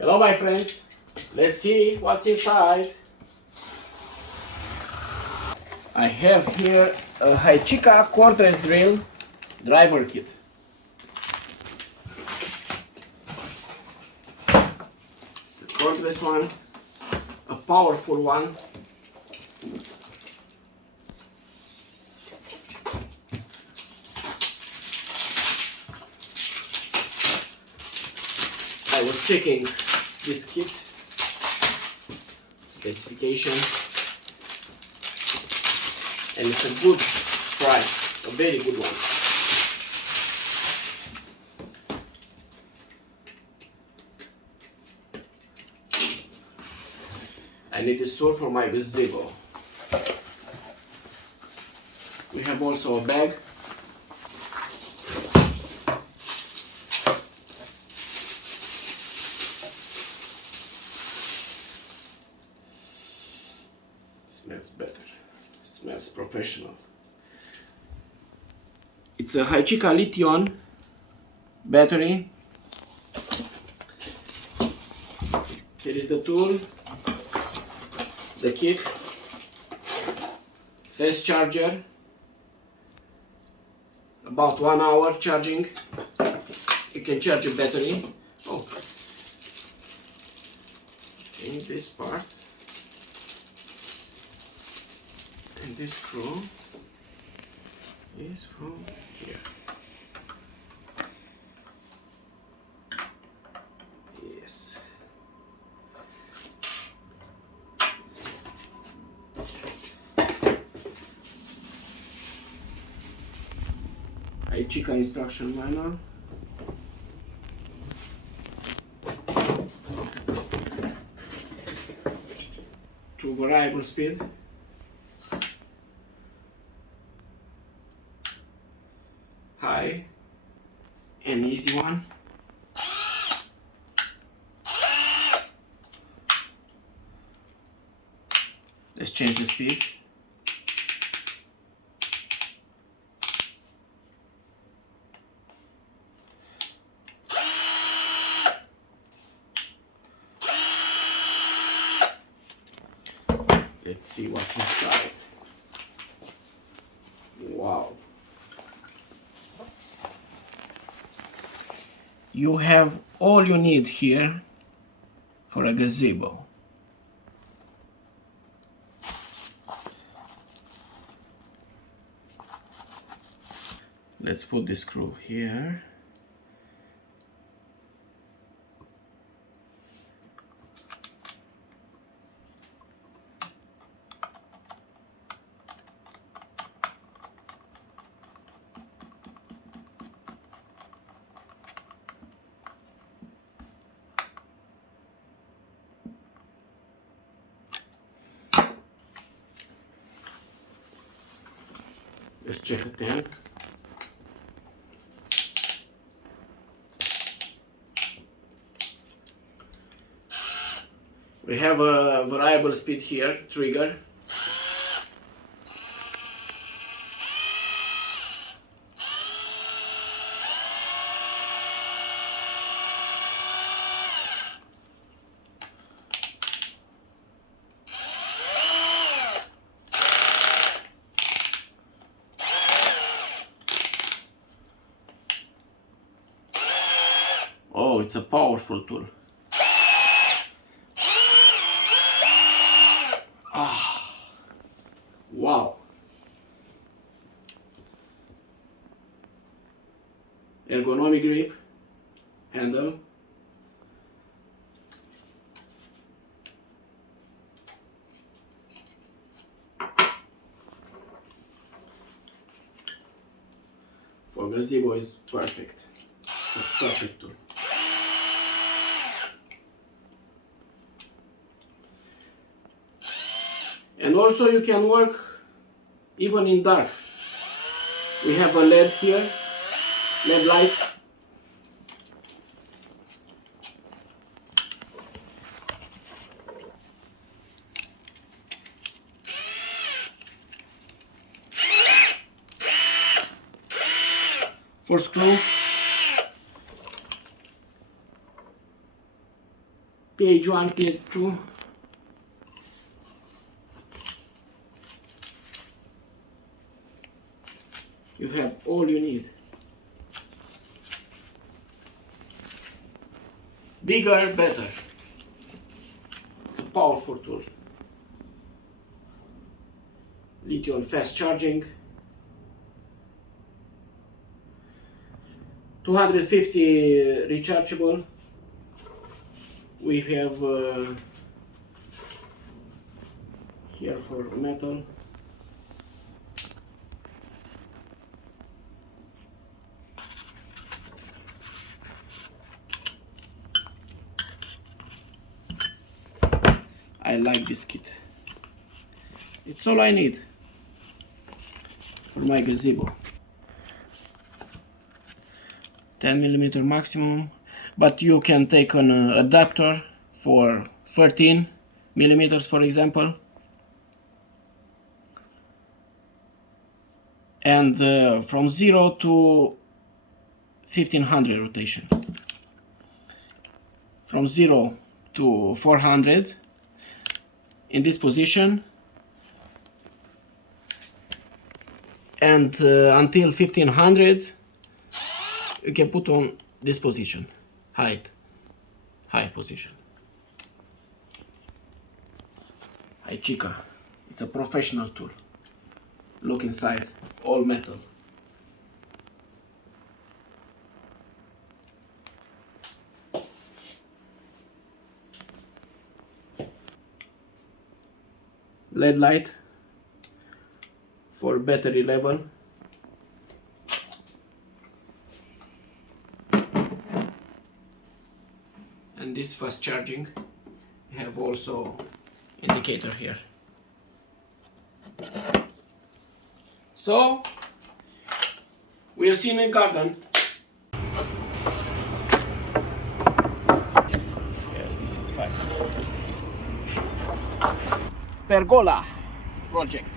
Hello my friends, let's see what's inside. I have here a Hychika cordless drill driver kit. It's a cordless one, a powerful one. I was checking this kit specification, and it's a good price, a very good one. I need this tool for my Gazebo. We have also a bag. Smells better, smells professional. It's a Hychika lithium battery. Here is the tool, the kit, fast charger, about 1 hour charging. You can charge a battery. Oh, in this part. And this screw is from here. Yes. Hychika instruction manual. To variable speed. High and easy one. Let's change the speed. Let's see what's inside. Wow. You have all you need here for a gazebo. Let's put the screw here. Let's check it in. We have a variable speed here, trigger. Oh, it's a powerful tool. Ah, wow. Ergonomic grip, handle. For gazebo is perfect. It's a perfect tool. And also you can work even in dark. We have a LED here, LED light. For screw. page 1, page 2. You have all you need. Bigger, better. It's a powerful tool. Lithium fast charging. 250 rechargeable. We have here for metal. I like this kit. It's all I need for my gazebo. 10mm maximum, but you can take an adapter for 13mm, for example, and from 0 to 1500 rotation. From 0 to 400 in this position, and until 1500 you can put on this position, high position. Hychika, it's a professional tool. Look inside, all metal. LED light for battery level. And this fast charging, we have also indicator here. So we'll see in the garden. Yes, this is fine. Pergola project.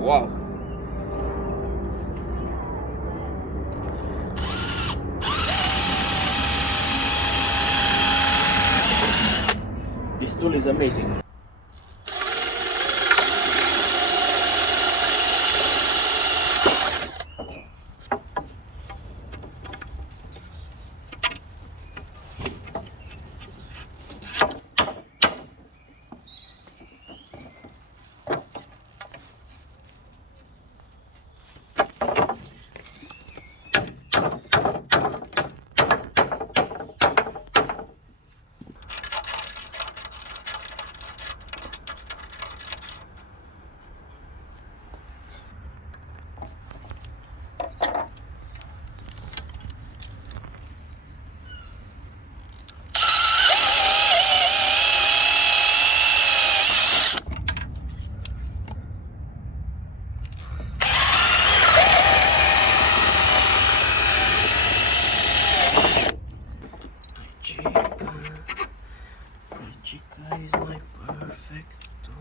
Wow. This tool is amazing. Hychika is my perfect tool.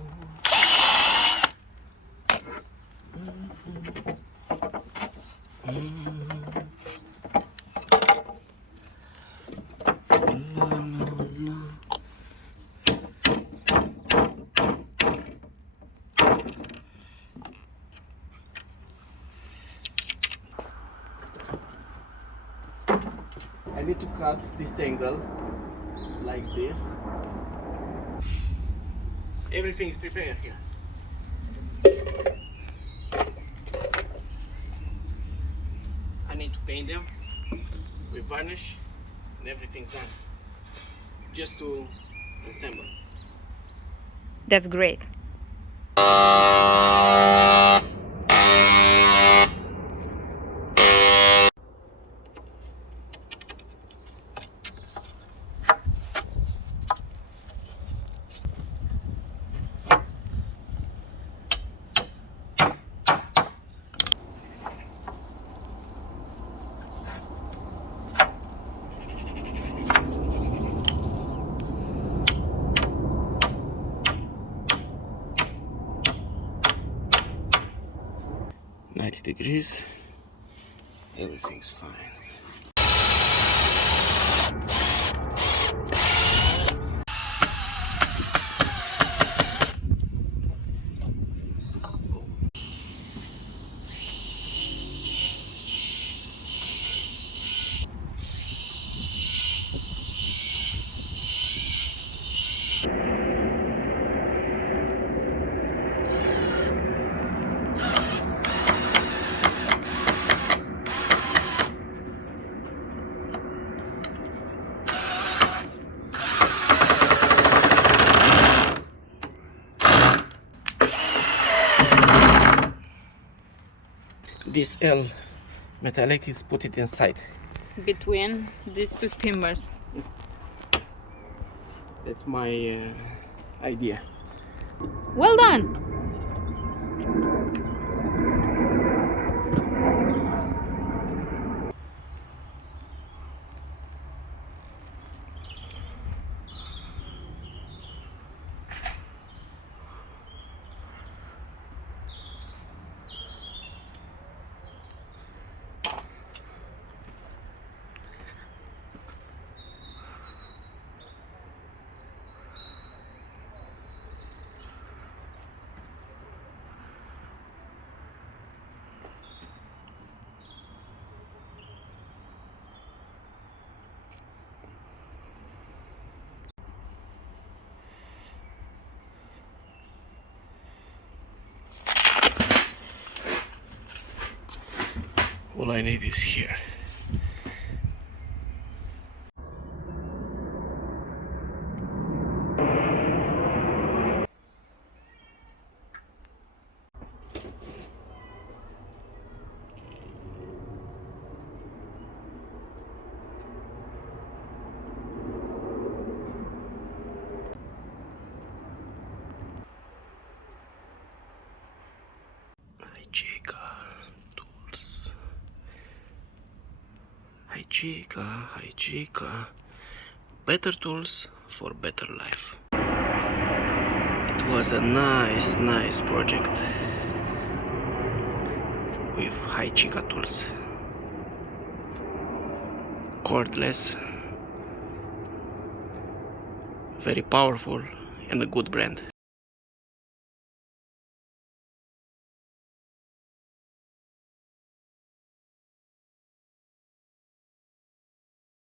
I need to cut this angle like this. Everything is prepared here. I need to paint them with varnish and everything's done. Just to assemble. That's great. 90 degrees, everything's fine. This L metallic is put it inside. Between these two timbers. That's my idea. Well done! All I need is here. Hychika tools. Hychika. Better tools for better life. It was a nice project with Hychika tools. Cordless, very powerful and a good brand.